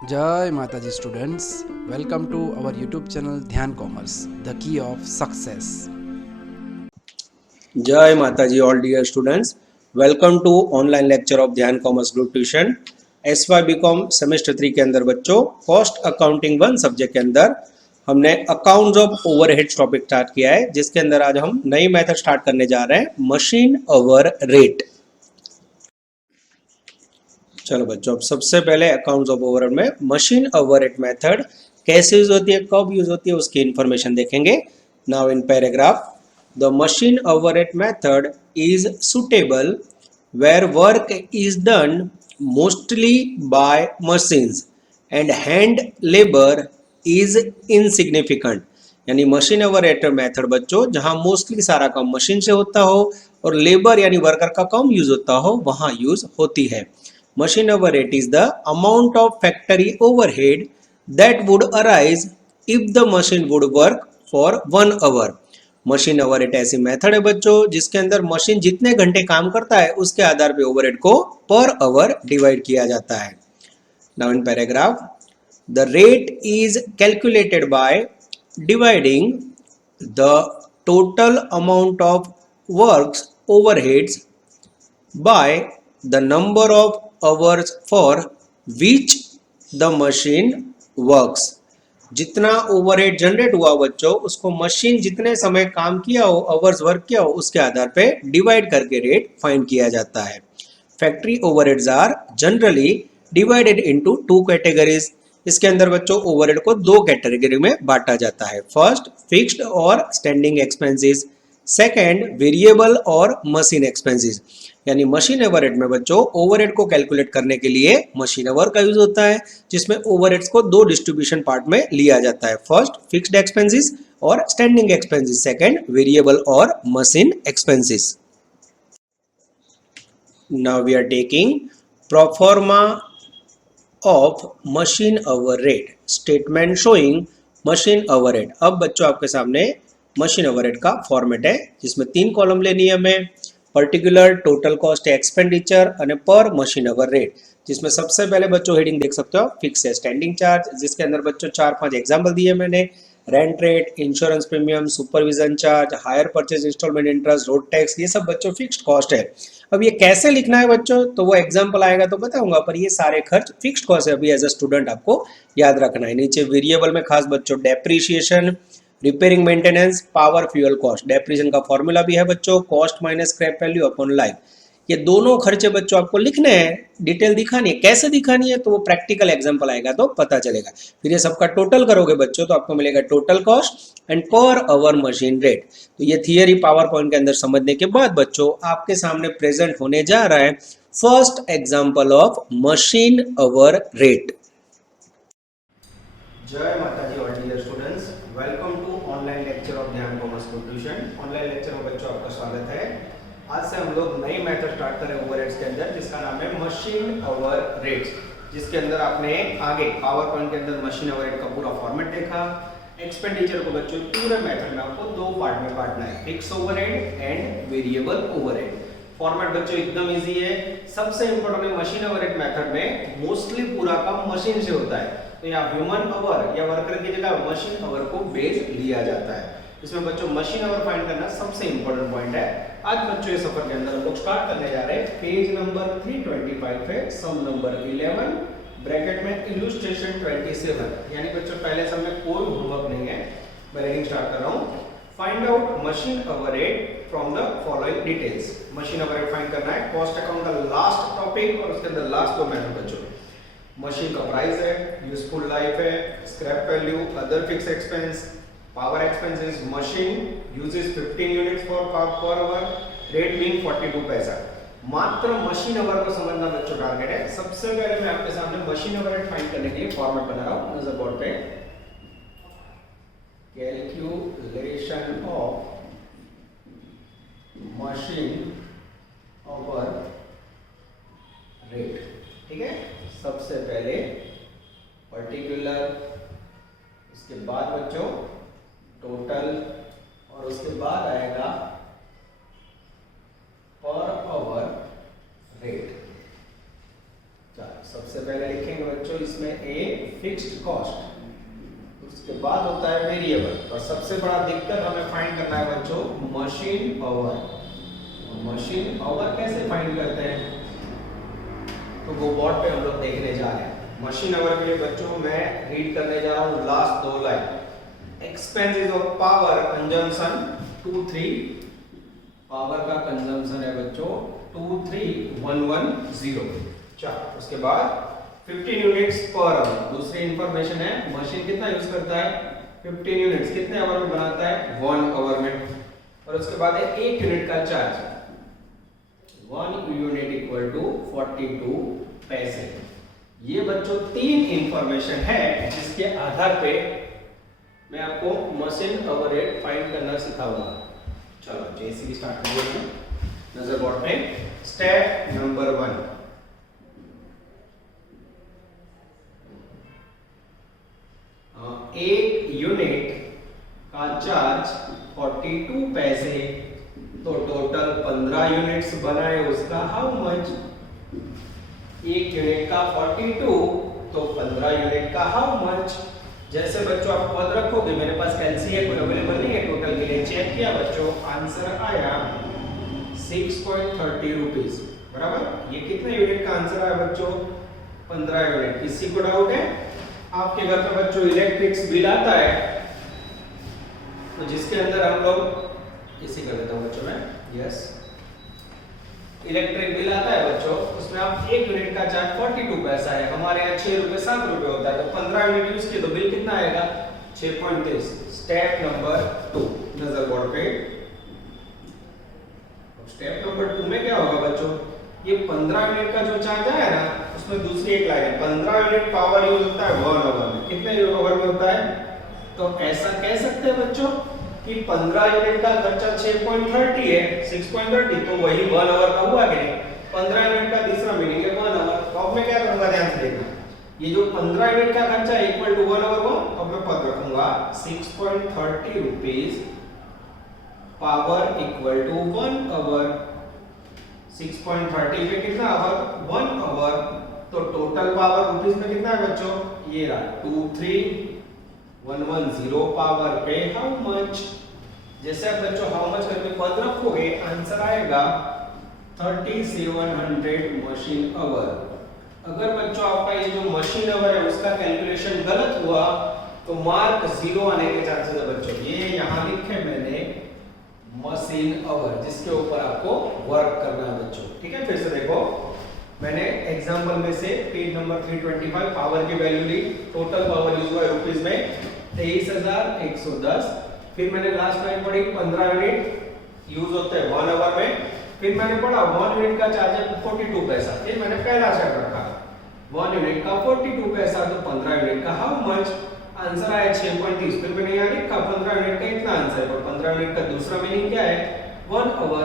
जय माता जी students, welcome to our YouTube channel Dhyan commerce, the key of success. जय माता जी all dear students, welcome to online lecture of Dhyan commerce group tuition SY BCom semester 3 के अंदर बच्चों कॉस्ट अकाउंटिंग 1 सब्जेक्ट के अंदर हमने accounts of overheads topic start किया है, जिसके अंदर आज हम नई मेथड स्टार्ट करने जा रहे हैं, मशीन ओवर रेट। चलो बच्चों, अब सबसे पहले अकाउंट्स ऑफ ओवरहेड में मशीन ओवरहेड मेथड कैसे यूज होती है, कब यूज होती है, उसकी इंफॉर्मेशन देखेंगे। Now in paragraph, the machine overhead method is suitable where work is done mostly by machines and hand labor is insignificant। यानी मशीन ओवरहेड मेथड बच्चों जहां मोस्टली सारा काम मशीन से होता हो और लेबर यानी वर्कर का कम यूज होता हो वहां यूज होती है। Machine overhead is the amount of factory overhead that would arise if the machine would work for 1 hour। Machine overhead ऐसी मेथड है बच्चों जिसके अंदर मशीन जितने घंटे काम करता है उसके आधार पे ओवरहेड को पर आवर डिवाइड किया जाता है। Now in paragraph, the rate is calculated by dividing the total amount of works overheads by the number of hours for which the machine works। जितना ओवरहेड जनरेट हुआ बच्चों उसको machine जितने समय काम किया हो, आवर्स वर्क किया हो, उसके आधार पे डिवाइड करके रेट फाइंड किया जाता है। Factory overheads are generally divided into 2 categories. इसके अंदर बच्चों ओवरहेड को 2 कैटेगरी में बांटा जाता है। फर्स्ट, फिक्स्ड और स्टैंडिंग एक्सपेंसेस। सेकेंड, वेरिएबल और मशीन एक्सपेंसेस। यानी मशीन ओवरहेड में बच्चों ओवरहेड को कैलकुलेट करने के लिए मशीन ओवर का यूज होता है, जिसमें ओवरहेड्स को 2 डिस्ट्रीब्यूशन पार्ट में लिया जाता है। फर्स्ट, फिक्स्ड एक्सपेंसेस और स्टैंडिंग एक्सपेंसेस। सेकेंड, वेरिएबल और machine expenses. Now we are taking pro forma of machine overhead statement showing machine overhead। अब बच्चों आपके सामने मशीन ओवरहेड का फॉर्मेट है जिसमें 3 कॉलम लेनी है हमें, पर्टिकुलर, टोटल कॉस्ट एक्सपेंडिचर और पर मशीन ओवरहेड। जिसमें सबसे पहले बच्चों हेडिंग देख सकते हो फिक्स है स्टैंडिंग चार्ज, जिसके अंदर बच्चों 4-5 एग्जाम्पल दिए मैंने। Rent rate, insurance premium, supervision charge, hire purchase instalment interest, road tax, ये सब बच्चों फिक्स्ड कॉस्ट है। अब ये कैसे लिखना है बच्चों तो वो एग्जांपल आएगा तो बताऊंगा, पर ये सारे खर्च फिक्स्ड कॉस्ट है, अभी एज अ स्टूडेंट आपको याद रखना है। नीचे वेरिएबल में खास बच्चों depreciation, repairing maintenance, power, fuel cost. Depreciation का फॉर्मूला भी है बच्चों, cost minus scrap value upon life. ये दोनों खर्चे बच्चों आपको लिखने हैं, डिटेल दिखानी है। कैसे दिखानी है तो वो प्रैक्टिकल एग्जांपल आएगा तो पता चलेगा। फिर ये सबका टोटल करोगे बच्चों तो आपको मिलेगा total cost and per hour machine rate. तो ये थियरी पावर पॉइंट के अंदर समझने के बाद बच्चों आपके सामने प्रेजेंट होने जा रहा है first example of machine hour rate. जय माता जी all dear students, welcome to online lecture of Dhyan commerce tuition. Online lecture में बच्चों आपका स्वागत है। आज से हम लोग नई मेथड स्टार्ट करें ओवरहेड्स के अंदर, जिसका नाम है मशीन ओवर रेट्स। जिसके अंदर आपने आगे पावर पॉइंट के अंदर मशीन ओवरहेड का पूरा फॉर्मेट देखा। एक्सपेंडिचर को बच्चों पूरे मेथड में आपको 2 पार्ट में बांटना है, fix overhead and variable overhead. Format बच्चों एकदम इजी है। सबसे इंपॉर्टेंट है मशीन ओवरहेड मेथड में मोस्टली पूरा काम मशीन से होता है, तो यहाँ ह्यूमन आवर या वर्कर की जगह मशीन आवर को बेस लिया जाता है। इसमें बच्चों मशीन आवर फाइंड करना सबसे इंपॉर्टेंट पॉइंट है। आज बच्चों इस सफर के अंदर हम लोग स्टार्ट करने जा रहे हैं। पेज नंबर 325 है, सम नंबर 11, ब्रैकेट में इलस्ट्रेशन 27। यानी बच्चों पहले सम में कोई होमवर्क नहीं है, मैं रीडिंग स्टार्ट कर रहा हूँ। Find out machine overhead from the following details. Machine overhead find करना है, कॉस्ट अकाउंट का लास्ट टॉपिक और उसके अंदर लास्ट 2 मेथड बच्चों। मशीन का प्राइस है, यूजफुल लाइफ है, scrap value, other fix expense, power expenses. Machine uses 15 units per hour, rate being 42 पैसा। मात्र मशीन ओवर को समझना बच्चों टारगेट है। सबसे पहले मैं आपके सामने मशीन ओवरहेड फाइंड करने के लिए फॉर्मेट बना रहा हूं नजर बोर्ड पे। Calculation of machine hour rate, ठीक है। सबसे पहले पर्टिकुलर, उसके बाद बच्चों टोटल और उसके बाद आएगा पर आवर रेट। सबसे पहले लिखेंगे बच्चों इसमें ए फिक्स्ड कॉस्ट, उसके बाद होता है वेरिएबल। और सबसे बड़ा दिक्कत हमें फाइंड करना है बच्चों मशीन आवर। मशीन आवर कैसे फाइंड करते हैं तो वो बोर्ड पे हम लोग देखने जा रहे हैं। मशीन आवर के लिए बच्चों मैं रीड करने जा रहा हूँ last 2 line. Expenses of power consumption 23, power का कंजम्पशन है बच्चों 23110। चलो उसके बाद 15 यूनिट्स पर आवर। दूसरी इंफॉर्मेशन है मशीन कितना यूज करता है 15 यूनिट्स, कितने आवर में बनाता है 1 आवर में। और उसके बाद है 1 यूनिट का चार्ज, 1 यूनिट इक्वल टू 42 पैसे। ये बच्चों 3 इंफॉर्मेशन है जिसके आधार पे मैं आपको मशीन आवर रेट फाइंड करना सिखाऊंगा। चलो जैसे ही स्टार्ट करिए नजर बोर्ड पे। स्टेप नंबर 1, एक यूनिट का चार्ज 42 पैसे, तो टोटल 15 यूनिट्स बनाए उसका हाउ मच। एक यूनिट का 42 तो 15 यूनिट का हाउ मच। जैसे बच्चों आप पद रखोगे, मेरे पास कैलकुलेटर अवेलेबल नहीं है टोटल के लिए, चेक किया बच्चों, आंसर आया 6.30 रुपीज बराबर। ये कितने यूनिट का आंसर आया बच्चों 15 यूनिट। किसी को डाउट है? आपके घर पे बच्चों इलेक्ट्रिक बिल आता है तो जिसके अंदर हम लोग इसी कर देता हूं बच्चों मैं, यस, इलेक्ट्रिक बिल आता है बच्चों, उसमें आप 1 यूनिट का चार्ज 42 पैसा है, हमारे यहाँ 6 रुपए 7 रुपए होता है, तो 15 यूनिट यूज किए तो बिल कितना आएगा 6.30। स्टेप नंबर 2 नजर बोर्ड पे। स्टेप नंबर 2 में क्या होगा बच्चों, ये 15 यूनिट का जो चार्ज आया ना उसमें दूसरी एक लाइन है, 15 यूनिट पावर यूज होता है 1 आवर में। कितने आवर में होता है? तो ऐसा कह सकते हैं बच्चों कि 15 यूनिट का खर्चा 6.30 है, 6.30 तो वही 1 आवर का हुआ कि नहीं। 15 यूनिट का तीसरा मीनिंग है 1 आवर। तो अब मैं क्या करूंगा ध्यान से देखना, ये जो 15 यूनिट का खर्चा इक्वल टू 1 आवर को, अब मैं पद रखूंगा 6.30 rupees power equal to 1 hour. 6.30 पे कितना आवर 1 आवर, तो टोटल पावर रुपीस में कितना है बच्चों, ये रहा 23110 पावर पे हाउ मच। जैसे आप बच्चों हाउ मच करके पद रखोगे आंसर आएगा 3700 मशीन आवर। अगर बच्चों आपका ये जो मशीन आवर है उसका कैलकुलेशन गलत हुआ तो मार्क 0 आने के चांसेस है बच्चों। ये यहाँ लिखे मैंने मशीन आवर, जिसके ऊपर आपको वर्क करना है बच्चों, ठीक है। फिर से देखो, मैंने एग्जांपल में से पेज नंबर 325 पावर की वैल्यू ली, टोटल पावर यूज हुआ है रुपीस में 23110। फिर मैंने लास्ट लाइन पढ़ी 15 यूनिट यूज होते हैं 1 आवर में। फिर मैंने पढ़ा 1 यूनिट का चार्ज है 42 पैसा। फिर मैंने पहला सेट रखा 1 यूनिट का 42 पैसा, तो 15 यूनिट का हाउ मच, आंसर आया 6.30। फिर मैंने यहाँ लिखा 15 यूनिट का इतना आंसर है, और 15 यूनिट का दूसरा मीनिंग क्या है 1 आवर।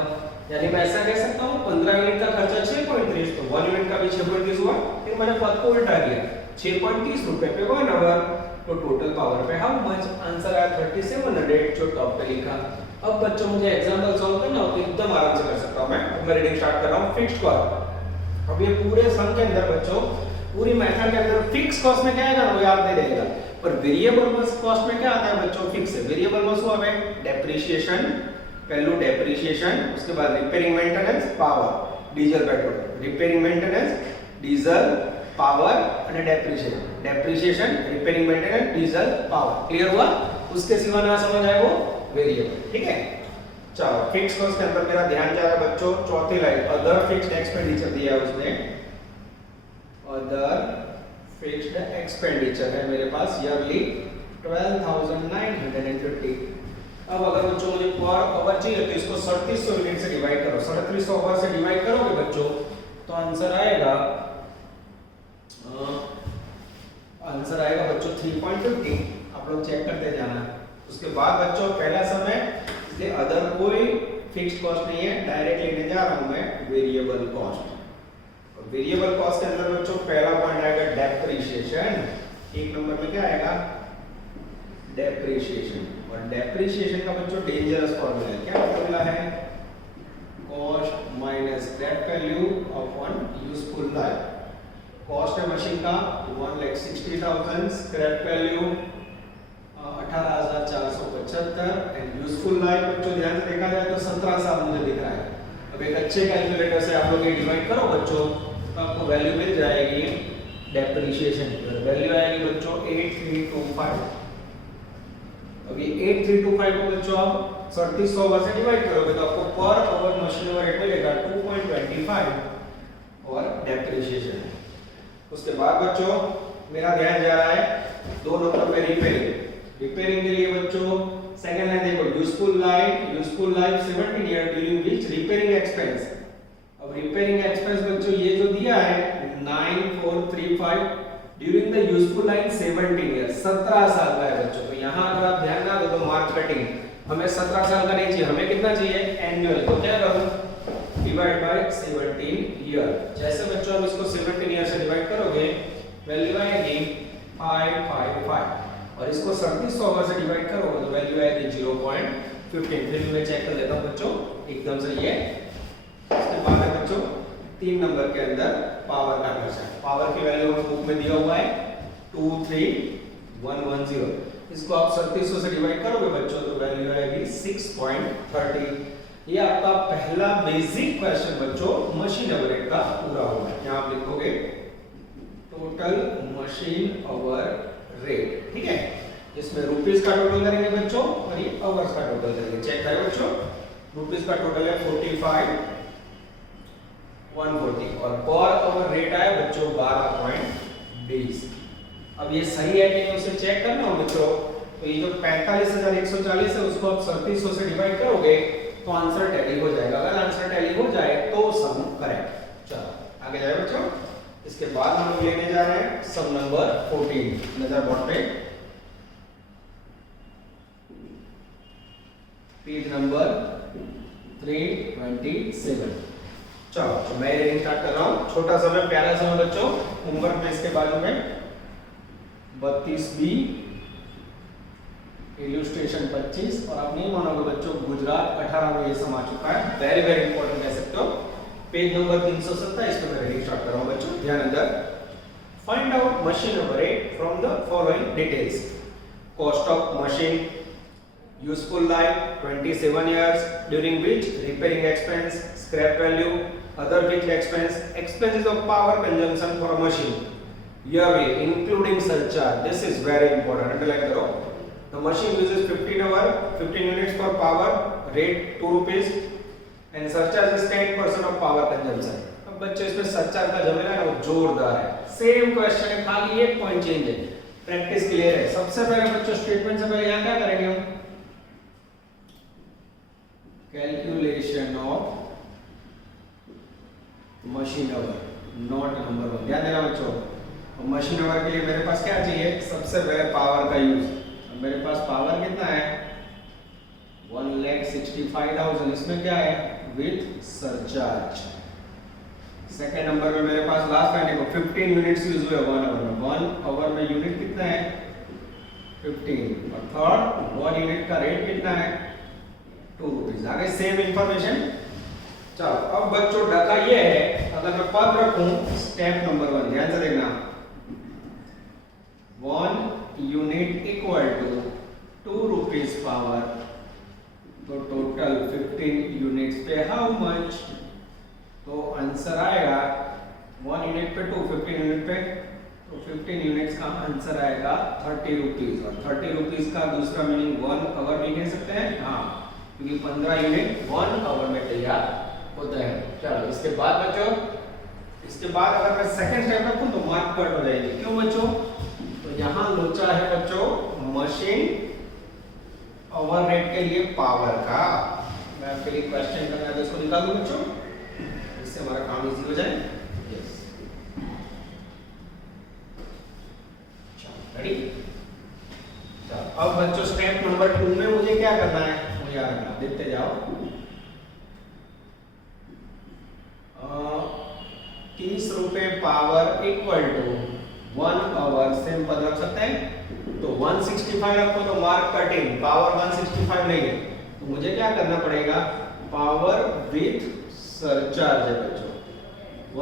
यानी मैं ऐसा कह सकता हूँ 15 यूनिट का खर्चा 6.30, तो 1 यूनिट का भी 6.30 हुआ। फिर मैंने पद को उल्टा किया 6.30 रुपए पे 1 आवर, तो टोटल पावर पे हाउ मच, आंसर आया 3700 जो टॉप पे लिखा। अब बच्चों मुझे एग्जांपल सॉल्व करना हो तो एकदम आराम से कर सकता हूं मैं रीडिंग स्टार्ट कर रहा हूं फिक्स्ड कॉस्ट। अब ये पूरे सम के अंदर बच्चों, पूरी मेथड के अंदर फिक्स कॉस्ट में क्या आएगा वो याद नहीं रहेगा, पर वेरिएबल कॉस्ट में क्या आता है बच्चों, फिक्स है। वेरिएबल कॉस्ट हुआ है डेप्रिसिएशन, पहलू डेप्रिसिएशन, उसके बाद repairing maintenance, power, diesel, petrol, repairing maintenance, diesel, power और depreciation, repairing maintenance, diesel, power. Clear हुआ? उसके सिवा ना समझ आए वो वेरिएबल, ठीक है। चलो फिक्स कॉस्ट के अंदर मेरा ध्यान जा रहा है बच्चों चौथी लाइन, अदर फिक्स्ड एक्सपेंडिचर दिया है उसने, अदर फिक्स्ड एक्सपेंडिचर है मेरे पास ईयरली 12,950। अब अगर बच्चों मुझे पर आवर चाहिए तो इसको 3700 यूनिट से डिवाइड करो, 3700 आवर से डिवाइड करोगे बच्चों तो आंसर आएगा बच्चों 3.50। आप लोग चेक करते जाना। उसके बाद बच्चों पहला समय इसलिए अदर कोई फिक्स्ड कॉस्ट नहीं है, डायरेक्ट लेने जा रहा हूं मैं वेरिएबल कॉस्ट। वेरिएबल कॉस्ट के अंदर बच्चों पहला पॉइंट आएगा डेप्रिसिएशन। एक नंबर में क्या आएगा डेप्रिसिएशन, और डेप्रिसिएशन का बच्चों डेंजरस फॉर्मूला है। क्या फॉर्मूला है? Cost minus that value upon useful life. Cost है मशीन का 1,60,000, scrap value 18,475 and useful life बच्चों ध्यान से देखा जाए तो 17 साल मुझे दिख रहा है। अब एक अच्छे कैलकुलेटर से आप लोग ये डिवाइड करो बच्चों तो आपको वैल्यू मिल जाएगी डेप्रिसिएशन की वैल्यू आएगी बच्चों 8325। अब ये 8325 को बच्चों आप 3700 आवर से डिवाइड करोगे तो आपको per hour machine hour rate मिलेगा 2.25 और डेप्रिसिएशन। उसके बाद बच्चों मेरा ध्यान जा रहा है 2 नंबर पे रिपेयरिंग के लिए बच्चों सेकंड लाइन देखो useful life 17 year during which repairing expense. अब रिपेयरिंग एक्सपेंस बच्चों ये जो दिया है 9435 during the useful life 17 year 17 साल का है बच्चों। तो यहां अगर आप ध्यान ना दो तो मार्क कटिंग हमें 17 साल का नहीं चाहिए, हमें कितना चाहिए एनुअल। तो क्या करूं डिवाइड बाय 17 ईयर। जैसे बच्चों आप इसको 17 ईयर से डिवाइड करोगे वैल्यू आएगी 555 और इसको 3700 आवर से डिवाइड करोगे तो वैल्यू आएगी 0.15। फिर मैं चेक कर लेता हूं बच्चों एकदम सही है। इसके बाद है बच्चों 3 नंबर के अंदर पावर का खर्चा। पावर की वैल्यू हम बुक में दिया हुआ है 23110। इसको आप 3700 से डिवाइड करोगे बच्चों तो वैल्यू आएगी 6.30। ये आपका पहला बेसिक क्वेश्चन बच्चों मशीन आवर रेट का पूरा होगा। यहां आप लिखोगे टोटल मशीन आवर रेट, ठीक है, जिसमें रुपीस का टोटल करेंगे बच्चों और ये आवर्स का टोटल करेंगे। चेक करें बच्चों रुपीस का टोटल है 45,140 और पर आवर रेट आया बच्चों 12.20। अब ये सही है कि नहीं उसे चेक करना हो बच्चों। तो ये जो 45,140 है उसको आप 3700 से डिवाइड करोगे तो आंसर टैली हो जाएगा। अगर आंसर टैली हो जाए तो सम करेक्ट। चलो आगे जाए बच्चों। इसके बाद हम लोग लेने जा रहे हैं सम नंबर 14 नजर बोर्ड पे पेज नंबर 327। चलो तो मैं रीडिंग स्टार्ट कर रहा हूं। छोटा सा मैं प्यारा सा बच्चों होमवर्क में इसके बाजू में 32B इलस्ट्रेशन 25 और आप नहीं मानोगे बच्चों गुजरात 18 में ये सम आ चुका है। वेरी वेरी इंपॉर्टेंट कह सकते हो। पेज नंबर 327 पे मैं रीडिंग स्टार्ट कर रहा हूं बच्चों ध्यान अंदर। Find out machine hour rate from the following details. Cost of machine, useful life 27 years during which repairing expense, scrap value, other fixed expense, expenses of power consumption for a machine yearly including surcharge. This is very important, underline करो। The machine uses 15 units for power, rate 2 rupees and surcharge is 10% of power consumption। अब बच्चों इसमें surcharge का झमेला है वो जोरदार है। सेम क्वेश्चन है खाली एक पॉइंट चेंज है। प्रैक्टिस क्लियर है। सबसे पहले बच्चों स्टेटमेंट से पहले यहां क्या करेंगे हम calculation of machine our not number 1। ध्यान देना बच्चों मशीन आवर के लिए मेरे पास क्या चाहिए सबसे पहले पावर का यूज। मेरे पास पावर कितना है 1,65,000 इसमें क्या है विथ सरचार्ज। सेकंड नंबर में मेरे पास लास्ट लाइन देखो 15 यूनिट्स यूज हुए 1 आवर में। 1 आवर में यूनिट कितना है 15 और थर्ड 1 यूनिट का रेट कितना है 2 रुपीस। आगे सेम इंफॉर्मेशन। चलो अब बच्चों डका ये है अगर मैं पद रखूं स्टेप नंबर 1 ध्यान से देखना 1 unit equal to 2 rupees power तो टोटल 15 यूनिट्स पे हाउ मच। तो आंसर आएगा 1 यूनिट पे 2 15 यूनिट पे तो 15 यूनिट्स का आंसर आएगा 30 रुपीस और 30 रुपीस का दूसरा मीनिंग 1 आवर भी कह सकते हैं। हाँ क्योंकि 15 यूनिट 1 आवर में तैयार होता है। चलो इसके बाद बच्चों इसके बाद अगर मैं सेकंड स्टेप रखूं तो मार्क कट हो जाएगी। क्यों बच्चों तो यहां लोचा है बच्चों मशीन आवर रेट के लिए पावर का। मैं आपके लिए क्वेश्चन करना है तो इसको निकाल दूं बच्चों इससे हमारा काम इजी हो जाए। Yes ready. अब बच्चों स्टेप नंबर 2 में मुझे क्या करना है मुझे याद रखना देखते जाओ। 30 रुपए power equal to 1 hour same पद रख सकते हैं। तो 165 रखो तो मार्क कटिंग पावर 165 नहीं है तो मुझे क्या करना पड़ेगा पावर विथ सरचार्ज है बच्चों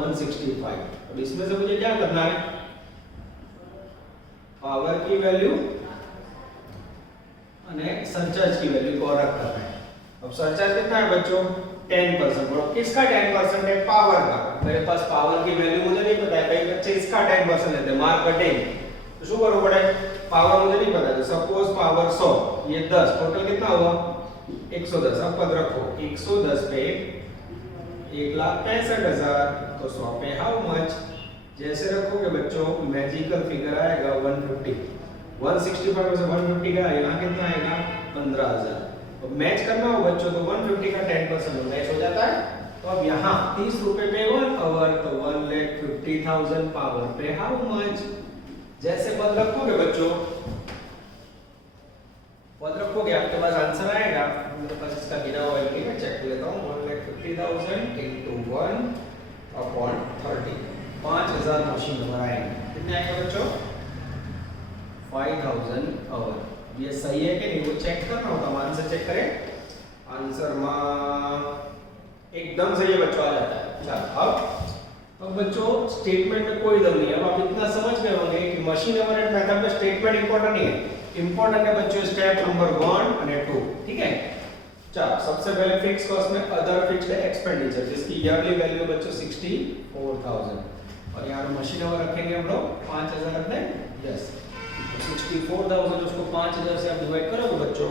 165 अब इसमें से मुझे क्या करना है, पावर की वैल्यू और सरचार्ज की वैल्यू को अलग करना है। अब सरचार्ज कितना है बच्चों, 10%। बोलो किसका 10% है, पावर का। मेरे पास पावर की वैल्यू मुझे नहीं पता है, कई बच्चे इसका 10% लेते हैं, मार्क कटेंगे, तो शू करना पड़े, पावर मुझे नहीं पता है। सपोज पावर 100, ये 10, टोटल कितना हुआ 110। अब पद रखो 110 पे 1,65,000, तो 100 पे हाउ मच। जैसे रखोगे बच्चों मैजिकल फिगर आएगा 150, 165 में से 150 का यहाँ कितना आएगा 15,000। अब मैच करना हो बच्चों तो 150 का 10% मैच हो जाता है। तो अब यहाँ 30 रुपए पे 1 आवर, तो 1,50,000 पावर पे हाउ मच। जैसे पद रखोगे बच्चों, पद रखोगे आपके पास आंसर आएगा। मेरे पास इसका गिना हुआ है, मैं चेक लेता हूँ, 1,50,000 into 1/30, 5,000 मशीन आवर आएंगे। कितने आएंगे बच्चों, 5,000 आवर। ये सही है कि नहीं वो चेक करना होता, मान से चेक करें। आंसर एकदम सही है बच्चों, आ जाता है। चलो अब बच्चों स्टेटमेंट में कोई दम नहीं है। अब आप इतना समझ गए होंगे कि मशीन ओवरहेड मेथड में स्टेटमेंट इंपॉर्टेंट नहीं है, इंपॉर्टेंट है बच्चों स्टेप नंबर 1 और 2, ठीक है। चलो सबसे पहले फिक्स कॉस्ट में अदर फिक्स्ड एक्सपेंडिचर, जिसकी ईयरली वैल्यू बच्चों 64,000, और यहाँ मशीन ओवर रखेंगे हम लोग 5,000 रखते हैं, यस। 64,000 उसको 5,000 से आप डिवाइड करोगे बच्चों,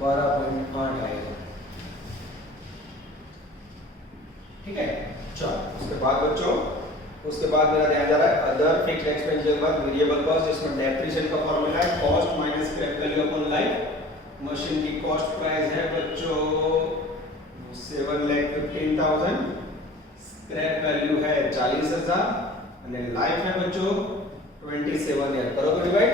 $12.8 आएगा, ठीक है। चलो उसके बाद बच्चों, उसके बाद मेरा ध्यान जा रहा है अदर फिक्स्ड एक्सपेंडिचर के बाद वेरिएबल कॉस्ट, जिसमें डेप्रिसिएशन का फॉर्मूला है cost minus scrap value upon life. Machine की कॉस्ट प्राइस है बच्चों 7,15,000, स्क्रैप वैल्यू है 40,000 और लाइफ है बच्चों 27 ईयर। करोगे डिवाइड,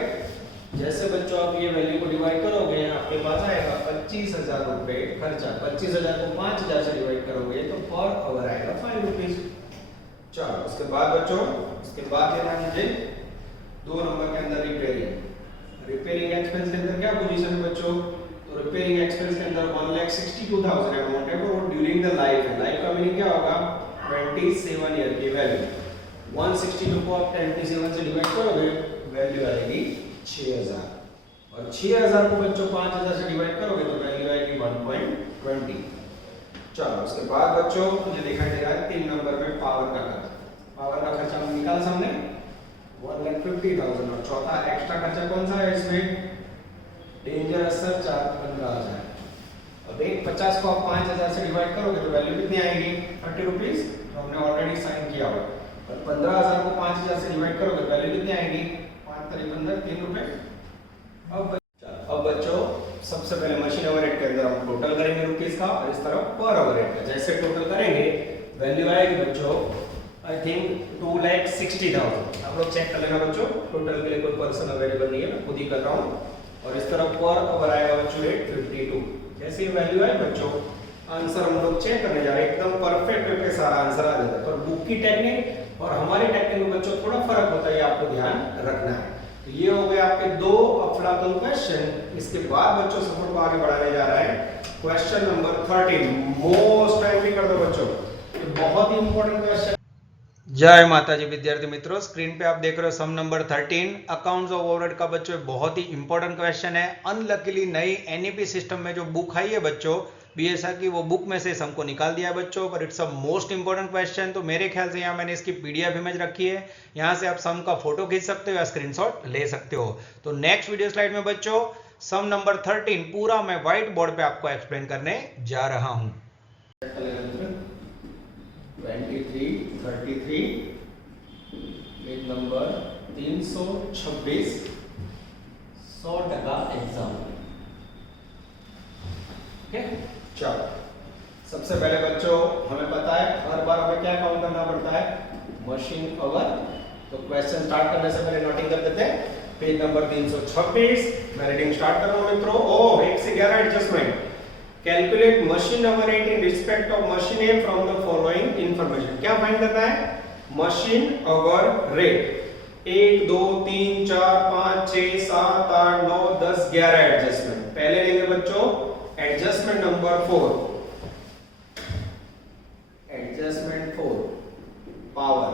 जैसे बच्चों आप ये वैल्यू को डिवाइड करोगे आपके पास आएगा 25,000 रुपए खर्चा। 25,000 को 5,000 से डिवाइड करोगे तो पर आवर आएगा 5 रुपीज। चलो उसके बाद बच्चों, उसके बाद लेना मुझे 2 नंबर के अंदर रिपेयरिंग एक्सपेंस के अंदर क्या पोजीशन है बच्चों, तो रिपेयरिंग एक्सपेंस के अंदर 1,62,000 अमाउंट है वो ड्यूरिंग द लाइफ है। लाइफ का मीनिंग क्या होगा, 27 ईयर की वैल्यू। 162 को आप 27 से डिवाइड करोगे वैल्यू आएगी 6,000, और 6,000 को बच्चों 5,000 से डिवाइड करोगे तो वैल्यू आएगी 1.20। चलो उसके बाद बच्चों मुझे दिखाई दे रहा है 3 नंबर में पावर का खर्चा। पावर का खर्चा हम निकाल हमने 1,50,000, और चौथा एक्स्ट्रा खर्चा कौन सा है इसमें, डेंजरस सर 15,000। अब 50 को आप 5,000 से डिवाइड करोगे तो वैल्यू कितनी आएगी 30 रुपीज, तो हमने ऑलरेडी साइन किया हुआ। और 15,000 को 5,000 से डिवाइड करोगे वैल्यू कितनी आएगी 5×3 3 रुपए। अब बच्चों सबसे पहले मशीन ओवरहेड के अंदर हम टोटल करेंगे रुपीस का, और इस तरफ पर ओवरहेड का। जैसे टोटल करेंगे वैल्यू आएगी बच्चों आई थिंक 2,60,000। आप लोग चेक कर लेना बच्चों, टोटल के लिए कोई पर्सन अवेलेबल नहीं है, मैं खुद ही कर रहा हूँ। और इस तरफ पर ओवर आएगा बच्चों 852। जैसे वैल्यू आए बच्चों आंसर हम लोग चेक करने जा रहे हैं, एकदम परफेक्ट वे पे सारा आंसर आ जाता है। पर बुक की टेक्निक और हमारी टेक्निक में बच्चों थोड़ा फर्क होता है, ये आपको ध्यान रखना है। तो ये हो गए आपके 2 अफलातुन क्वेश्चन। इसके बाद बच्चों सफर को आगे बढ़ाने जा रहा है क्वेश्चन नंबर 13। मोस्ट टाइम भी कर दो बच्चों, ये बहुत ही इंपॉर्टेंट क्वेश्चन। जय माता जी विद्यार्थी मित्रों, स्क्रीन पे आप देख रहे हो सम नंबर 13 अकाउंट्स ऑफ ओवरहेड का बच्चों बहुत ही इंपॉर्टेंट क्वेश्चन है। अनलकीली नई एनईपी सिस्टम में जो बुक आई है बच्चों बीएसआर की, वो बुक में से हमको निकाल दिया है बच्चों, पर it's a most important question. तो मेरे ख्याल से यहाँ मैंने इसकी पीडीएफ इमेज रखी है, यहाँ से आप सम का फोटो खींच सकते हो या स्क्रीनशॉट ले सकते हो। तो नेक्स्ट वीडियो स्लाइड में बच्चों सम नंबर 13 पूरा मैं व्हाइट बोर्ड पे आपको एक्सप्लेन करने जा रहा हूँ। 2333 पेज नंबर 326 100% एग्जाम। चलो सबसे पहले बच्चों हमें पता है हर बार हमें क्या काउंट करना पड़ता है, मशीन आवर। तो क्वेश्चन स्टार्ट करने से पहले नोटिंग कर देते हैं पेज नंबर 326। मैं रीडिंग स्टार्ट कर रहा हूं मित्रों। ओ 1 से 11 adjustment. Calculate machine hour rate in respect of machine A from the following information. क्या फाइंड करना है, मशीन आवर रेट 1 2 3 4 5 6 7 8 9 10 11 एडजस्टमेंट। पहले लेंगे बच्चों एडजस्टमेंट नंबर 4, एडजस्टमेंट 4 पावर,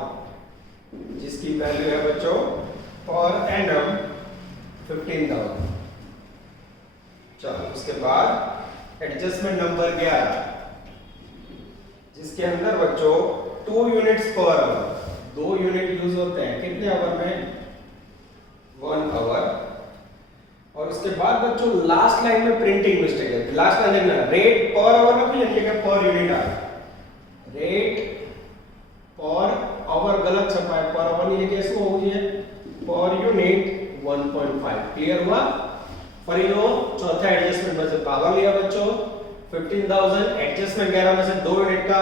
जिसकी वैल्यू है बच्चों पर एनम 15,000। चलो उसके बाद एडजस्टमेंट नंबर 11, जिसके अंदर बच्चों 2 units per hour, 2 unit use होते हैं कितने आवर में, 1 आवर। और उसके बाद बच्चों लास्ट लाइन में प्रिंटिंग मिस्टेक है, लास्ट लाइन देखना, रेट पर आवर ना कोई लिखा पर यूनिट आ, रेट पर आवर गलत छपा है, पर आवर नहीं लिखे, इसको हो गया पर यूनिट 1.5। क्लियर हुआ। फरीनो चौथा एडजस्टमेंट में से पावर लिया बच्चों 15,000, एडजस्टमेंट 11 में से 2 यूनिट का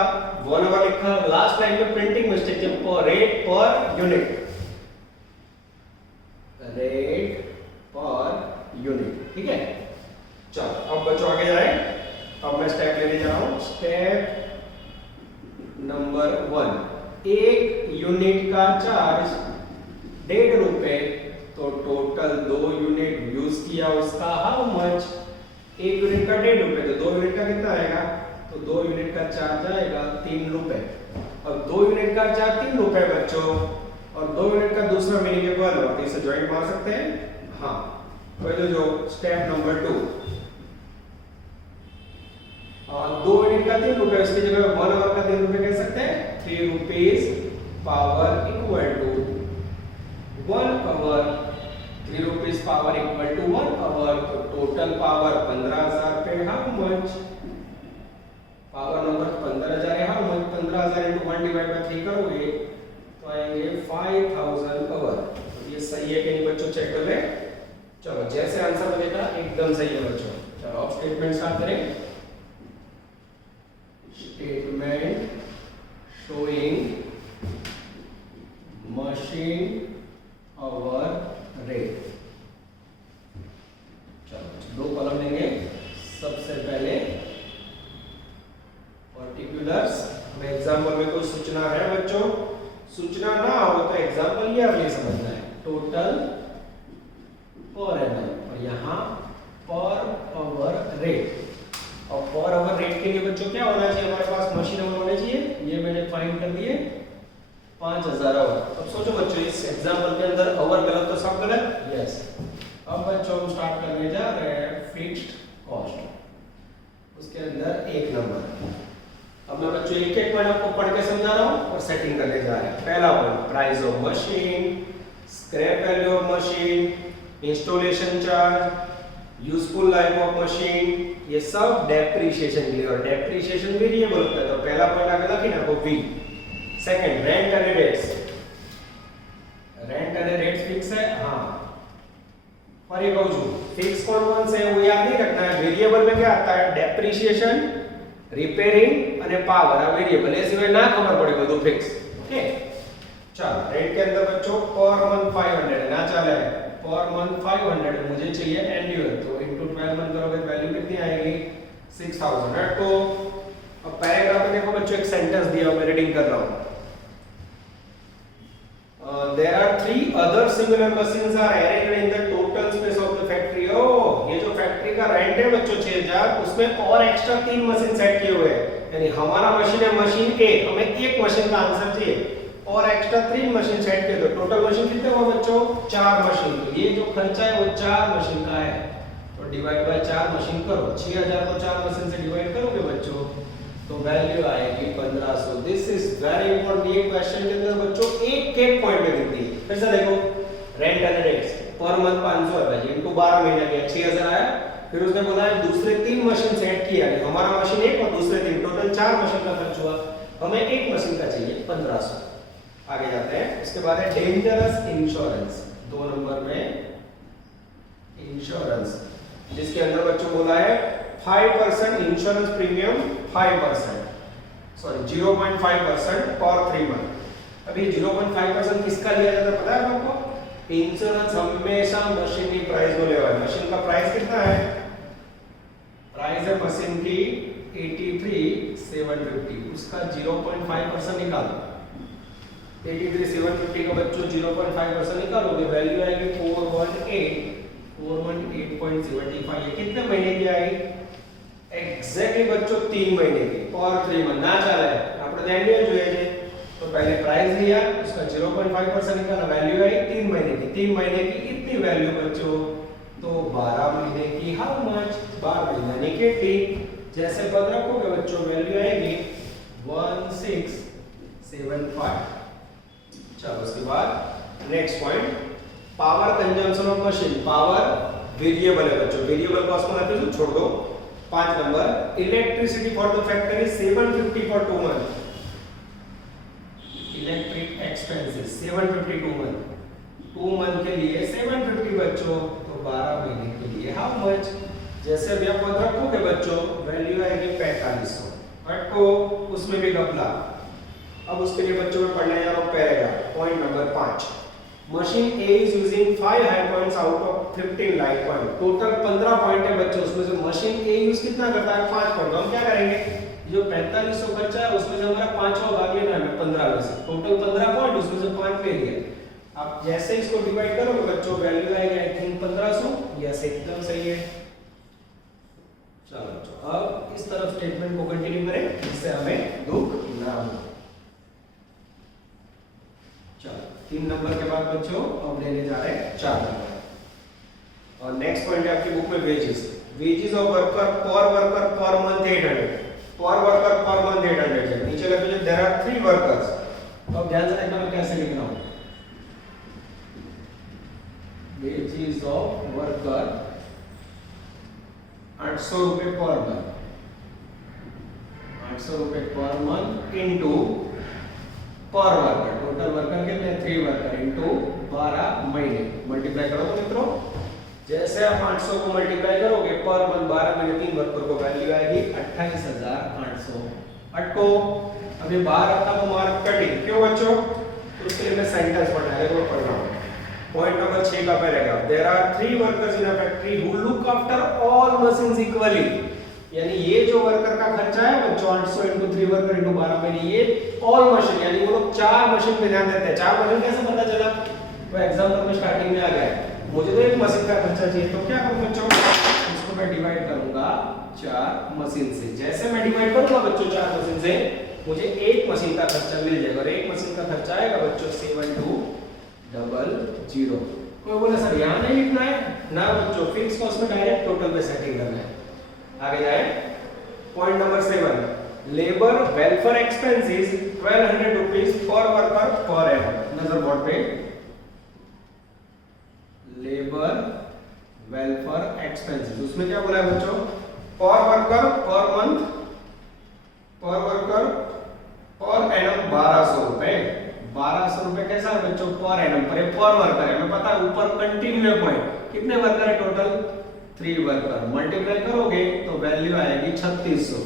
1 आवर लिखा, लास्ट लाइन में प्रिंटिंग मिस्टेक है, पर rate per unit, rate per unit. ठीक है, चलो अब बच्चों आगे जाए। अब मैं स्टेप लेने जा रहा हूं, स्टेप नंबर 1, 1 यूनिट का चार्ज 1.5 रुपए, तो टोटल 2 यूनिट यूज किया उसका हाउ मच, 1 यूनिट का 1.5 रुपए, तो 2 यूनिट का कितना आएगा, तो 2 यूनिट का चार्ज आएगा 3 रुपए। अब 2 यूनिट का चार्ज 3 रुपए बच्चों, और 2 यूनिट का दूसरा मीनिंग है वन, और इसे ज्वाइंट मार सकते हैं। हाँ, पहले जो स्टेप नंबर 2, 2 यूनिट का 3 रुपए, उसकी जगह 1 आवर का 3 रुपए कह सकते हैं, 3 rupees power equal to 1 hour, 3 rupees power equal to 1 hour, तो टोटल पावर 15,000 पे हाउ मच, पावर नंबर 15,000 है, how much 15,000 into 1 divide by 3 करोगे तो आएंगे 5,000 आवर। तो ये सही है कि नहीं बच्चों, चेक कर ले। चलो जैसे आंसर बनेगा एकदम सही है बच्चों। चलो अब स्टेटमेंट स्टार्ट करें। Statement showing machine hour rate. चलो 2 कॉलम लेंगे। सबसे पहले पर्टिकुलर्स, हमें एग्जांपल में कोई सूचना है बच्चों, सूचना ना हो तो एग्जांपल ये आपने समझना है, टोटल पर एनम, और यहाँ पर आवर रेट। और पर आवर रेट के लिए बच्चों क्या होना चाहिए, हमारे पास मशीन आवर होने चाहिए, ये मैंने फाइंड कर दिए 5,000 आवर। अब सोचो बच्चों इस एग्जांपल के अंदर आवर गलत तो सब गलत, यस। अब बच्चों हम स्टार्ट करने जा रहे हैं फिक्स्ड कॉस्ट, उसके अंदर 1 नंबर। अब मैं बच्चों एक-एक पॉइंट आपको पढ़ के समझा रहा हूं और सेटिंग करने जा रहे हैं। पहला point, price of machine, scrap value of machine, installation charge, useful life of machine, ये सब डेप्रिसिएशन के लिए, और डेप्रिसिएशन वेरिएबल होता है, तो पहला पॉइंट आगे लिखी ना, वो वी। Second, rent and rates, rent and rates fix है, हां। और ये कहूं फिक्स कौन से है वो याद नहीं रखना है, वेरिएबल में क्या आता है, डेप्रिसिएशन, रिपेयरिंग અને પાવર, આ વેરિએબલ, એ સિવાય ના ખબર પડે બધું ફિક્સ। ઓકે, चलो रेट के अंदर बच्चों पर मंथ 500 ना चले, पर मंथ 500 मुझे चाहिए एनुअल, तो इनटू 12 मंथ करोगे वैल्यू कितनी आएगी 6000। तो अब पैराग्राफ में देखो बच्चों एक सेंटेंस दिया, मैं रीडिंग कर रहा हूं। There are 3 other similar machines are arranged in the total space of the factory. ओ ये जो फैक्ट्री का रेंट है बच्चों 6000, उसमें और एक्स्ट्रा 3 मशीन सेट किए हुए हैं, यानी हमारा मशीन है मशीन ए, हमें एक मशीन का आंसर चाहिए और एक्स्ट्रा 3 मशीन सेट किए, तो टोटल मशीन कितने हुआ बच्चों 4 मशीन। तो ये जो खर्चा है वो 4 मशीन का है, तो डिवाइड बाय 4 मशीन करो, 6000 को 4 मशीन से डिवाइड करोगे बच्चों तो वैल्यू आएगी 1500। This is very important. ये क्वेश्चन के अंदर बच्चों एक एक पॉइंट में दिखती है। फिर से देखो, rent and rates per month 500 है भाई, इनटू 12 महीने के 6000 आया। फिर उसने बोला है दूसरे 3 मशीन सेट किया, हमारा मशीन एक और दूसरे 3, टोटल 4 मशीन का खर्च हुआ, हमें एक मशीन का चाहिए 1500। आगे जाते हैं, उसके बाद है डेंजरस इंश्योरेंस, 2 नंबर में इंश्योरेंस, जिसके अंदर बच्चों बोला है 5% इंश्योरेंस प्रीमियम, 5% सॉरी 0.5% पर 3 मंथ। अभी 0.5% किसका लिया जाता है पता है आपको? इंश्योरेंस हमेशा मशीन की प्राइस को लेवा है। मशीन का प्राइस कितना है? प्राइस है मशीन की 83,750, उसका 0.5% निकालो। 83,750 का बच्चों 0.5% निकालोगे, वैल्यू आएगी 418.75। ये कितने महीने की आएगी? એક્ઝેક્ટલી બચ્ચો 3 महीने की और 3 मंथ ना ચાલે આપણે ધ્યાન દેવું જોઈએ છે तो पहले प्राइस लिया उसका 0.5% का वैल्यू आई 3 महीने की 3 महीने की इतनी वैल्यू बच्चों तो 12 महीने की हाउ मच 12 महीने की टी जैसे पद रखोगे बच्चों वैल्यू आएगी 1675 चलो उसके बाद next point power consumption of machine power variable है बच्चों वेरिएबल कॉस्ट में आते तो छोड़ दो 5 number electricity for the factory 750 for 2 month electric expenses 750 2 month के लिए 750 बच्चों तो 12 महीने के लिए हाउ मच जैसे भी आप पद रखोगे बच्चों वैल्यू आएगी 4500 हटो उसमें भी गपला अब उसके लिए बच्चों में पढ़ने जा रहा हूं paragraph point number 5 machine A is using 5 high points out of 15 light point total 15 point है बच्चों उसमें से मशीन ए यूज कितना करता है 5 पॉइंट हम क्या करेंगे जो 4500 खर्चा है उसमें से हमारा पांचवा भाग लेना है 15 में से टोटल 15 पॉइंट उसमें से 5 ले लिया आप जैसे इसको डिवाइड करोगे बच्चों वैल्यू आएगा आई थिंक 1500 यस एकदम सही है चलो बच्चों अब इस तरफ स्टेटमेंट को कंटिन्यू करें जिससे हमें दुख ना हो चलो 3 नंबर के बाद बच्चों अब लेने जा रहे हैं 4 नंबर और नेक्स्ट पॉइंट है आपकी बुक में wages wages of worker per month 800 पर वर्कर पर मंथ 800 है नीचे लिख लीजिए देयर आर 3 वर्कर्स अब ध्यान से देखना मैं कैसे लिख रहा हूं वेजेस ऑफ वर्कर 800 रुपए पर मंथ 800 रुपए पर मंथ इनटू पर वर्कर टोटल वर्कर कितने 3 वर्कर इनटू 12 महीने मल्टीप्लाई करो तो मित्रों जैसे आप 800 को मल्टीप्लाई करोगे पर मंथ 12 महीने 3 वर्कर को वैल्यू आएगी 28800 अटको अभी बाहर आता तो मार्क कटिंग क्यों बच्चों तो उसके लिए मैं सेंटेंस पढ़ रहा हूं पॉइंट नंबर 6 का paragraph there are 3 workers in a factory who look after all machines equally यानी ये जो वर्कर का खर्चा है बच्चों 800 * 3 वर्कर * 12 महीने ये ऑल मशीन यानी वो लोग 4 मशीन पे ध्यान देते हैं 4 मशीन कैसे पता चला वो एग्जांपल में स्टार्टिंग में आ गया मुझे तो एक मशीन का खर्चा चाहिए तो क्या करूं बच्चों इसको मैं डिवाइड करूंगा 4 मशीन से जैसे मैं डिवाइड करूंगा बच्चों 4 मशीन से मुझे एक मशीन का खर्चा मिल जाएगा और एक मशीन का खर्चा आएगा बच्चों 7200 कोई बोले सर यहां नहीं लिखना है ना बच्चों फिक्स कॉस्ट में डायरेक्ट टोटल पे सेटिंग करना है आगे जाए point number 7 labour welfare expenses 1200 rupees पर वर्कर पर एनम नजर बोर्ड पे लेबर वेलफेयर एक्सपेंसेस उसमें क्या बोला है बच्चों पर वर्कर पर मंथ पर वर्कर पर एनम 1200 रुपए 1200 रुपए कैसा है बच्चों पर एनम पर वर्कर है हमें पता है ऊपर कंटिन्यू पॉइंट कितने वर्कर है टोटल 3 वर्कर मल्टीप्लाई करोगे तो वैल्यू आएगी 3600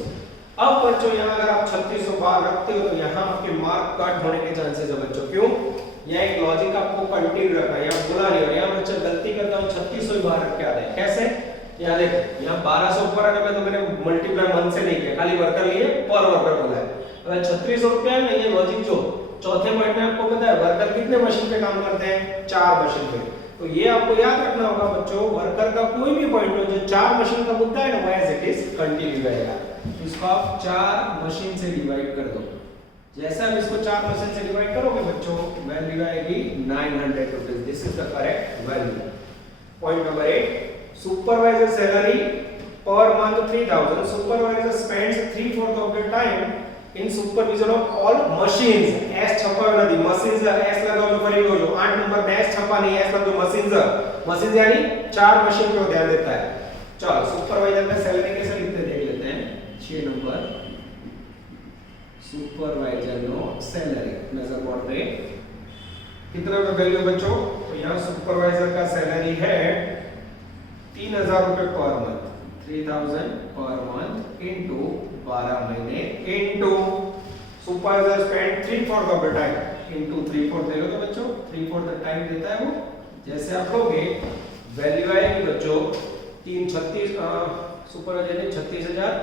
अब बच्चों यहां अगर आप 3600 बाहर रखते हो तो यहां आपके मार्क कट होने के चांसेस है बच्चों क्यों यह एक लॉजिक आपको कंटिन्यू रखना है यहां बोला नहीं और यहां बच्चा गलती करता हूं 3600 ही बाहर रख के आ रहे कैसे यहां देखो यहां 1200 ऊपर आने में तो मैंने मल्टीप्लाई मंथ से नहीं किया खाली वर्कर लिए पर वर्कर बोला है अगर 3600 रुपया नहीं ये लॉजिक जो चौथे पॉइंट में आपको पता है वर्कर कितने मशीन पे काम करते हैं 4 मशीन पे तो ये आपको याद रखना होगा बच्चों वर्कर का कोई भी पॉइंट हो जो 4 मशीन का मुद्दा है ना वो एज इट इज कंटिन्यू रहेगा इसको आप 4 मशीन से डिवाइड कर दो जैसे आप इसको 4 मशीन से डिवाइड करोगे बच्चों वैल्यू आएगी 900 rupees this is the correct value point number 8 supervisor salary per month 3000 supervisor spends 3/4 of the time in supervision of all machines S छपा નથી મશીન્સ એસ લગાવજો ફરી જોજો 8 નંબર में एस छपा नहीं एस लगा मशीन्स मशीन्स यानी 4 मशीन पे ध्यान देता है चलो सुपरवाइजर का सैलरी कैसे लिखते हैं देख लेते हैं 6 नंबर सुपरवाइजर नो सैलरी नजर बोर्ड पे कितना का वैल्यू बच्चों तो यहां सुपरवाइजर का सैलरी है 3000 रुपए per month 3000 per month into 12 महीने into supervisor spend 3/4 of the time into 3/4 देखो तो बच्चों 3/4 द टाइम देता है वो जैसे आप लोगे वैल्यू आएगी बच्चों 336 सुपरवाइजर ने 36000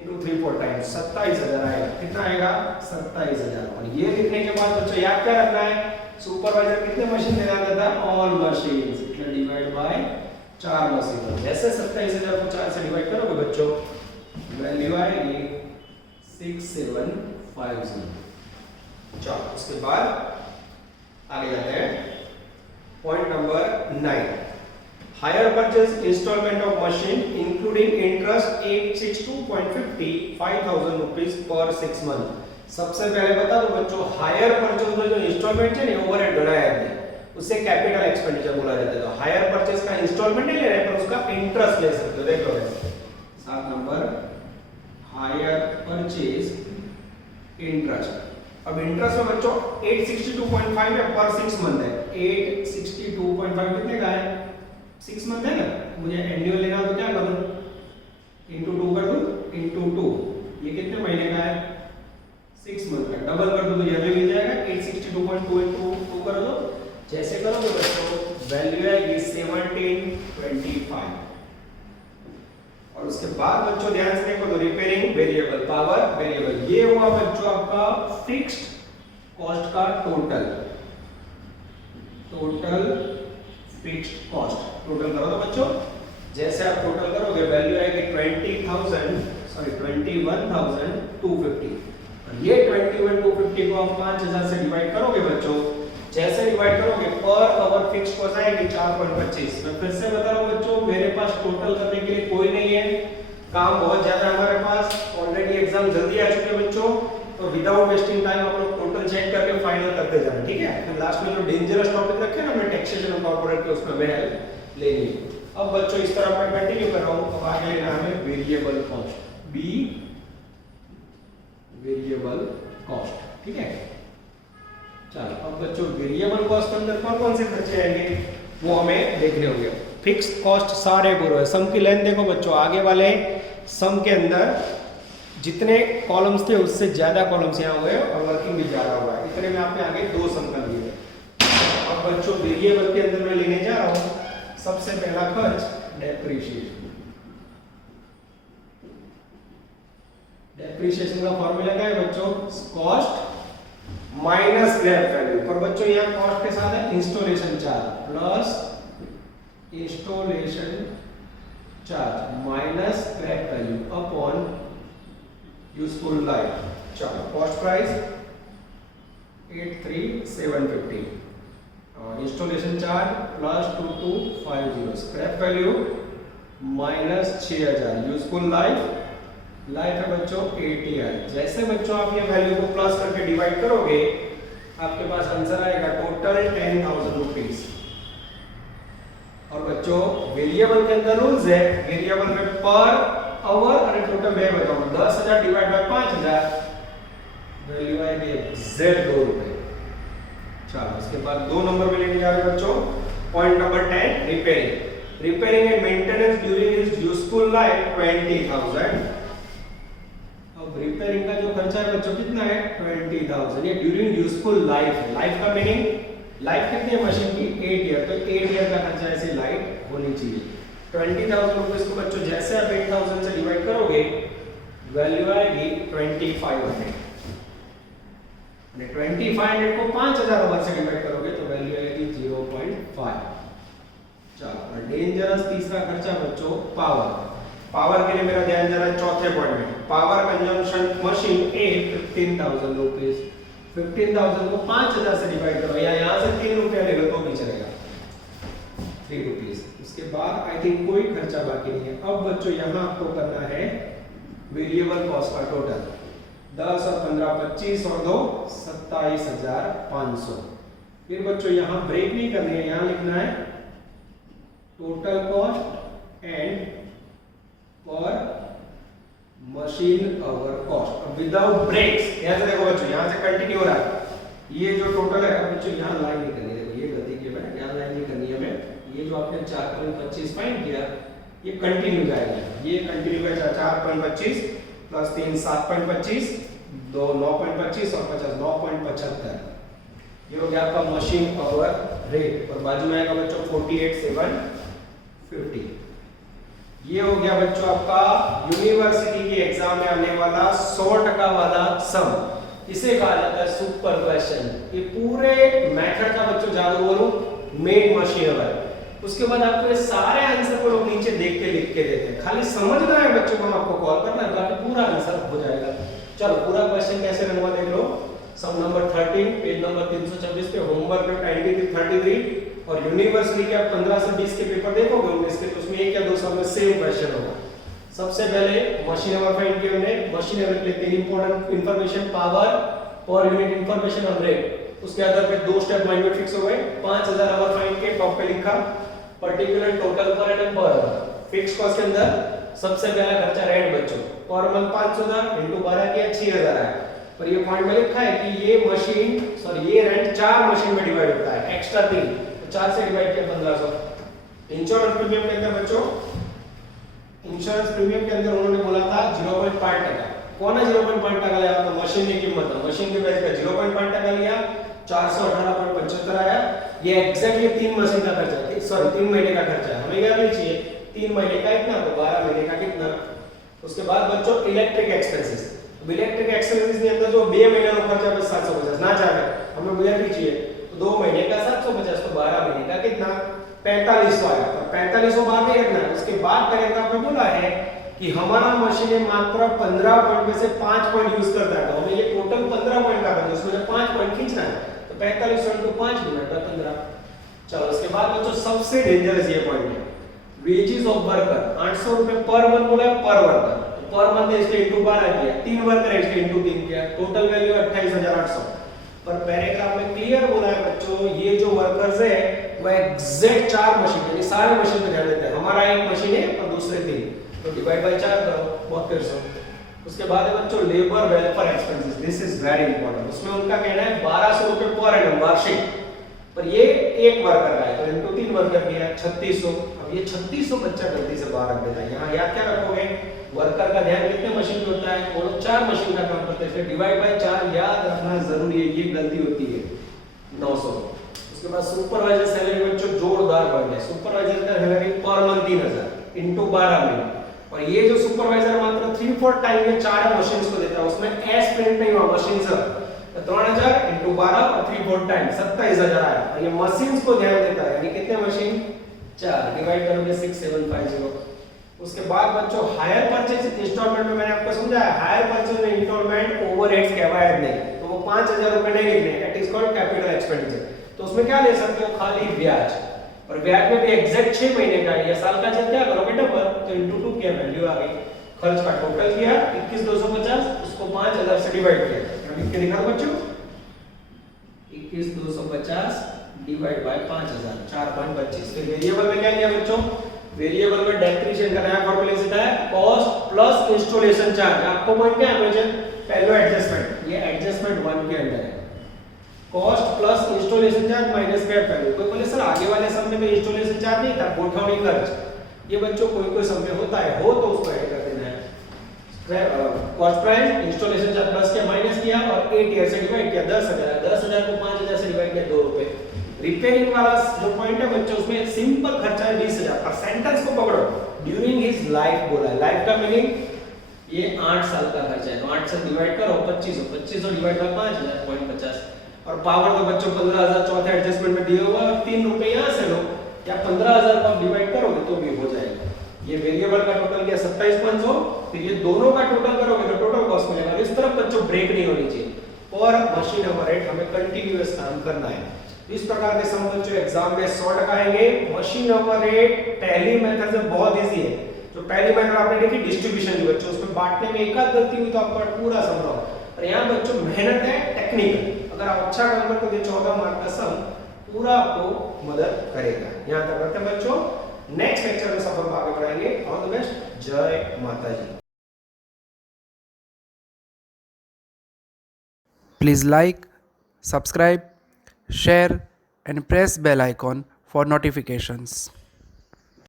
इनटू 3/4 टाइम 27000 आएगा कितना आएगा 27000 और ये लिखने के बाद बच्चों याद क्या रखना है सुपरवाइजर कितने मशीन में देता था ऑल मशीन्स इतना डिवाइड बाय 4 मशीन जैसे 27000 को 4 से डिवाइड करोगे बच्चों वैल्यू आएगी 6750। चलो उसके बाद आगे जाते हैं point number 9, hire purchase instalment of machine including interest 862.50 5000 rupees पर 6 मंथ। सबसे पहले बता दो बच्चों, हायर परचेज में जो इंस्टॉलमेंट है ना ओवरहेड बनाया है उसे कैपिटल एक्सपेंडिचर बोला जाता है। तो हायर परचेज का इंस्टॉलमेंट नहीं ले रहे पर उसका इंटरेस्ट ले सकते हो। देख लो 7 नंबर, हायर परचेज इंटरेस्ट। अब इंटरेस्ट में बच्चों 862.5 है पर 6 मंथ है। 862.5 कितने का है? 6 मंथ है ना, मुझे एनुअल लेना तो क्या करूं? इंटू 2 कर दूं, इंटू 2, ये कितने महीने का है? 6 मंथ का। डबल कर दूं तो ये भी मिल जाएगा। 862.2 इंटू 2 कर दो, जैसे करोगे बच्चों वैल्यू आएगी 1725। और उसके बाद बच्चों ध्यान से देखो तो रिपेयरिंग वेरिएबल पावर वेरिएबल, ये हुआ बच्चों आपका फिक्स्ड कॉस्ट का टोटल फिक्स्ड कॉस्ट। टोटल करो तो बच्चों, जैसे आप टोटल करोगे वैल्यू आएगी 21,250। ये 21,250 को आप 5000 से डिवाइड करोगे बच्चों, जैसे डिवाइड करोगे पर आवर फिक्स्ड कॉस्ट आएगी 4.25। मैं फिर से बता रहा हूं बच्चों, मेरे पास टोटल करने के लिए कोई नहीं है, काम बहुत ज्यादा है हमारे पास, ऑलरेडी एग्जाम जल्दी आ चुके हैं बच्चों। तो विदाउट वेस्टिंग टाइम आप लोग टोटल चेक करके फाइनल करते जाना, ठीक है? फिर लास्ट में जो डेंजरस टॉपिक रखे ना मैं टैक्सेशन ऑफ कॉर्पोरेट के, उसमें मैं हेल्प लेनी है। अब बच्चों इस तरह मैं कंटिन्यू कर रहा हूं। अब आगे लेना है variable cost, B variable cost, ठीक है? चलो अब बच्चों वेरिएबल कॉस्ट के अंदर कौन कौन से खर्चे आएंगे वो हमें देखने होंगे। फिक्स्ड कॉस्ट सारे पूरे है। सम की लेंथ देखो बच्चों, आगे वाले सम के अंदर जितने कॉलम्स थे उससे ज्यादा कॉलम्स यहाँ हुए और वर्किंग भी ज्यादा हुआ है। इतने में आपने आगे 2 सम कर लिए। अब बच्चों वेरिएबल के अंदर मैं लेने जा रहा हूँ सबसे पहला खर्च डेप्रिसिएशन। डेप्रिसिएशन का फॉर्मूला क्या है बच्चों? Cost minus scrap value. पर बच्चों यहाँ कॉस्ट के साथ है installation charge plus installation charge minus scrap value upon useful life. चलो cost price 83750, installation charge plus 2250, scrap value minus 6000, useful life है बच्चों 80 है। जैसे बच्चों आप ये वैल्यू को प्लस करके डिवाइड करोगे आपके पास आंसर आएगा टोटल 10,000 रुपीस। और बच्चों वेरिएबल के अंदर रूल्स है, वेरिएबल में पर आवर और टोटल में बताओ 10,000 डिवाइड बाय 5,000 वैल्यू आएगी Z2 रुपए। चलो उसके बाद 2 नंबर में लेके जा रहे बच्चों point number 10 repairing and maintenance during its useful life 20,000। अब रिपेयरिंग का जो खर्चा है बच्चों कितना है? 20,000। ये ड्यूरिंग यूजफुल लाइफ है। लाइफ का मीनिंग, लाइफ कितनी है मशीन की? 8 ईयर। तो 8 ईयर का खर्चा ऐसे लाइफ होनी चाहिए। 20,000 रुपीस को बच्चों जैसे आप 8,000 से डिवाइड करोगे वैल्यू आएगी 2500। 2500 को 5,000 ओवर से डिवाइड करोगे तो वैल्यू आएगी 0.5। चलो और डेंजरस तीसरा खर्चा बच्चों पावर। पावर के लिए मेरा ध्यान जरा चौथे पॉइंट में, पावर कंजम्पशन मशीन 15,000 रुपीस। 15,000 को 5,000 से डिवाइड करो या यहाँ से 3 रुपया ले लो तो भी चलेगा, 3 रुपीस। उसके बाद आई थिंक कोई खर्चा बाकी नहीं है। अब बच्चों यहाँ आपको करना है वेरिएबल कॉस्ट का टोटल 10 और 15 25 और 2 27,500। फिर बच्चों यहाँ ब्रेक नहीं करनी है, यहाँ लिखना है total cost and per machine hour cost without breaks. यहाँ से देखो बच्चों, यहाँ से कंटिन्यू हो रहा है ये जो टोटल है। बच्चों यहाँ लाइन नहीं करनी है, देखो ये गलती की है, यहाँ लाइन नहीं करनी है हमें। ये जो आपने 4.25 फाइंड किया ये कंटिन्यू जाएगा, ये कंटिन्यू जाएगा 4.25 प्लस 3 7.25 2 9.25 और 50 9.75। ये हो गया आपका मशीन आवर रेट। और बाजू में आएगा बच्चों 48,750। ये हो गया बच्चों आपका यूनिवर्सिटी की एग्जाम में आने वाला 100% वाला सम। इसे कहा जाता है सुपर क्वेश्चन। ये पूरे मेथड का बच्चों जादू बोलो मेन मशीन आवर। उसके बाद आपको ये सारे आंसर को लोग नीचे देख के लिख के देते हैं, खाली समझना है बच्चों को, हम आपको कॉल करना है, बाकी पूरा आंसर हो जाएगा। चलो पूरा क्वेश्चन कैसे बनवा देख लो। सम नंबर 13 पेज नंबर 326 पे होमवर्क में 33 और यूनिवर्सिटी के आप 15 से 20 के पेपर देखोगे 19 के, तो उसमें एक या दो सब में सेम क्वेश्चन होगा। सबसे पहले मशीन आवर फाइंड किया हमने। मशीन आवर के लिए तीन important information, power, per unit information और रेट। उसके आधार पे दो स्टेप माइंड में फिक्स हो गए। 5000 आवर फाइंड के टॉप पे लिखा पर्टिकुलर टोटल पर एनम पर फिक्स कॉस्ट के अंदर सबसे पहला खर्चा रेंट बच्चों पर मंथ 500 था इनटू 12 किया 6000 आया। पर ये पॉइंट में लिखा है कि ये मशीन ये रेंट 4 मशीन में डिवाइड होता है, एक्स्ट्रा 3 तो 4 से डिवाइड किया 1500। इंश्योरेंस प्रीमियम के अंदर बच्चों, इंश्योरेंस प्रीमियम के अंदर उन्होंने बोला था 0.5%। कौन है 0.5% लिया? तो मशीन की कीमत है, मशीन के बेस पे 0.5% लिया, 418.75 आया। ये एग्जैक्टली 3 मशीन का खर्चा है, सॉरी 3 महीने का खर्चा है। हमें क्या चाहिए 3 महीने का इतना, तो 12 महीने का कितना। उसके बाद बच्चों इलेक्ट्रिक एक्सपेंसेस। इलेक्ट्रिक एक्सपेंसेस के अंदर जो 2 महीने का खर्चा है 750 ना जाकर हमें बुलेट चाहिए, तो 2 महीने का 750, तो 12 महीने का कितना 4500 आया। तो 4500 बाद में रखना है। उसके बाद पैराग्राफ में बोला है कि हमारा मशीन मात्र 15 पॉइंट में से 5 पॉइंट यूज करता है, तो हमें ये टोटल 15 पॉइंट का है, उसमें से 5 पॉइंट खींचना है, तो 4500 * 5 मिनट 15। चलो उसके बाद बच्चों सबसे डेंजरस ये पॉइंट है, वेजेस ऑफ वर्कर। 800 रुपए पर मंथ बोला है, पर वर्कर, पर मंथ इसके इनटू 12 किया, 3 वर्कर है इसके इनटू 3 किया, टोटल वैल्यू 28800। पर पैराग्राफ में क्लियर बोला है बच्चों, ये जो वर्कर्स है वो एग्जैक्ट 4 मशीन यानी सारे मशीन पे ध्यान देते हैं। हमारा एक मशीन है और दूसरे 3, तो डिवाइड बाय 4 करो 3200। उसके बाद है बच्चों labour welfare expenses, this is very important. उसमें उनका कहना है 1200 रुपए पर एनम वार्षिक, पर ये एक वर्कर का है तो इनको 3 वर्कर किया 3600। अब ये 3600 बच्चा गलती से बाहर रख देता है। यहाँ याद क्या रखोगे, वर्कर का ध्यान कितने मशीन पे होता है, वो 4 मशीन का काम करते हैं, इसलिए डिवाइड बाय 4 याद रखना जरूरी है, ये गलती होती है 900। उसके बाद सुपरवाइजर सैलरी बच्चों जोरदार बढ़ गया। सुपरवाइजर का सैलरी पर मंथ 3000 इनटू 12 महीने, और ये जो सुपरवाइजर मात्र 3/4 टाइम में 4 मशीन्स को देता है, उसमें एस प्रिंट नहीं हुआ मशीन सर, तो 3000 इनटू 12 और 3/4 टाइम 27000 आया। और ये मशीन्स को ध्यान देता है, यानी कितने मशीन 4, डिवाइड करोगे 6750। उसके बाद बच्चों हायर परचेज इंस्टॉलमेंट में मैंने आपको समझाया, हायर परचेज में इंस्टॉलमेंट ओवरहेड्स के अवायद नहीं, तो वो 5000 रुपए नहीं लिखने, it is called capital expenditure. तो उसमें क्या ले सकते हो, खाली ब्याज, और ब्याज में भी एग्जैक्ट 6 महीने का या साल का जब क्या करोगे डबल, तो इनटू 2 क्या वैल्यू आ गई। खर्च का टोटल किया 21250, उसको 5000 से डिवाइड किया, अब लिख के दिखाओ बच्चों 21250 डिवाइड बाय 5000 4.25। फिर वेरिएबल में क्या लिया बच्चों, वेरिएबल में डेप्रिसिएशन का नया फॉर्मूला सीधा है कॉस्ट प्लस इंस्टॉलेशन चार्ज। आपको पॉइंट क्या है, पहले एडजस्टमेंट, ये एडजस्टमेंट 1 के अंदर है, cost plus installation charge minus scrap value. कोई बोले सर आगे वाले सम में इंस्टॉलेशन चार्ज नहीं था, गोठवनी खर्च, ये बच्चों कोई सम में होता है, हो तो उसको ऐड कर देना है। Cost price installation charge plus किया माइनस किया और 8 ईयर से डिवाइड किया 10000, 10000 को 5000 से डिवाइड किया 2 रुपए। रिपेयरिंग वाला जो पॉइंट है बच्चों उसमें सिंपल खर्चा है 20000, पर सेंटेंस को पकड़ो, ड्यूरिंग हिज लाइफ बोला है, लाइफ का मीनिंग ये 8 साल का खर्चा है, तो 8 से डिवाइड करो 2500 डिवाइड बाय 5000.50। और पावर तो बच्चों 15000 चौथे एडजस्टमेंट में दिया हुआ है, 3 रुपए यहां से लो या 15000 को आप डिवाइड करोगे तो भी हो जाएगा। ये वेरिएबल का टोटल किया 27500, फिर ये दोनों का टोटल करोगे तो टोटल कॉस्ट मिलेगा। इस तरफ बच्चों ब्रेक नहीं होनी चाहिए, और मशीन ओवरहेड हमें कंटीन्यूअस काम करना है। इस प्रकार के सम बच्चों एग्जाम में 100 टका आएंगे। मशीन ओवरहेड पहली मेथड से बहुत इजी है। जो पहली मेथड आपने देखी डिस्ट्रीब्यूशन की बच्चों, उसमें बांटने में एक आध गलती हुई तो आपका पूरा समझाओ, और यहाँ बच्चों मेहनत है टेक्निकल, अगर आप अच्छा काम करते हो 14 मार्क का सम पूरा आपको मदद करेगा। यहाँ तक करते हैं बच्चों, नेक्स्ट लेक्चर में सफल आगे बढ़ाएंगे। ऑल द बेस्ट, जय माता जी। Please like, subscribe, share and press bell icon for notifications.